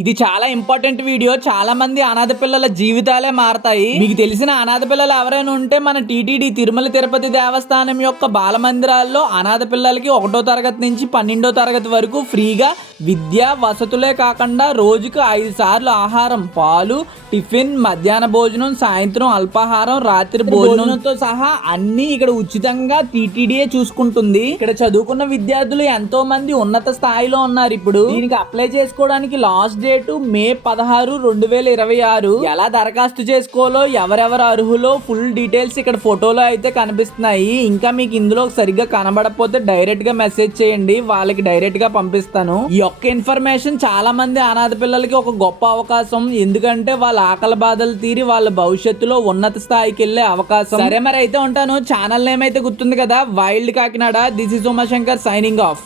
ఇది చాలా important video. చాలా మంది అనాథ పిల్లల జీవితాలే మారతాయి. మీకు తెలిసిన అనాథ పిల్లలు ఎవరైనా ఉంటే మన టీటీడీ తిరుమల తిరుపతి దేవస్థానం యొక్క బాల మందిరాల్లో అనాథ పిల్లలకి 1వ తరగతి నుంచి 12వ తరగతి వరకు ఫ్రీగా విద్య వసతులే కాకుండా రోజుకు 5 సార్లు ఆహారం, పాలు, టిఫిన్, మధ్యాహ్న భోజనం, సాయంత్రం అల్పాహారం, రాత్రి భోజనంతో సహా అన్ని ఇక్కడ ఉచితంగా టీటీడీయే చూసుకుంటుంది. ఇక్కడ చదువుకున్న విద్యార్థులు ఎంతో మంది ఉన్నత స్థాయిలో ఉన్నారు. ఇప్పుడు దీనికి అప్లై చేసుకోవడానికి లాస్ట్ డేట్ మే 16, 2026. ఎలా దరఖాస్తు చేసుకోవాలో, ఎవరెవరు అర్హులో ఫుల్ డీటెయిల్స్ ఇక్కడ ఫోటోలో అయితే కనిపిస్తున్నాయి. ఇంకా మీకు ఇందులో సరిగ్గా కనబడకపోతే డైరెక్ట్ గా మెసేజ్ చేయండి, వాళ్ళకి డైరెక్ట్ గా పంపిస్తాను. ఈ ఒక్క ఇన్ఫర్మేషన్ చాలా మంది అనాథ పిల్లలకి ఒక గొప్ప అవకాశం. ఎందుకంటే వాళ్ళ ఆకలి బాధలు తీరి వాళ్ళ భవిష్యత్తులో ఉన్నత స్థాయికి వెళ్లే అవకాశం. సరే మరి అయితే ఉంటాను. ఛానల్ నేమ్ అయితే గుర్తుంది కదా, wild Kakinada. This is Umashankar signing off.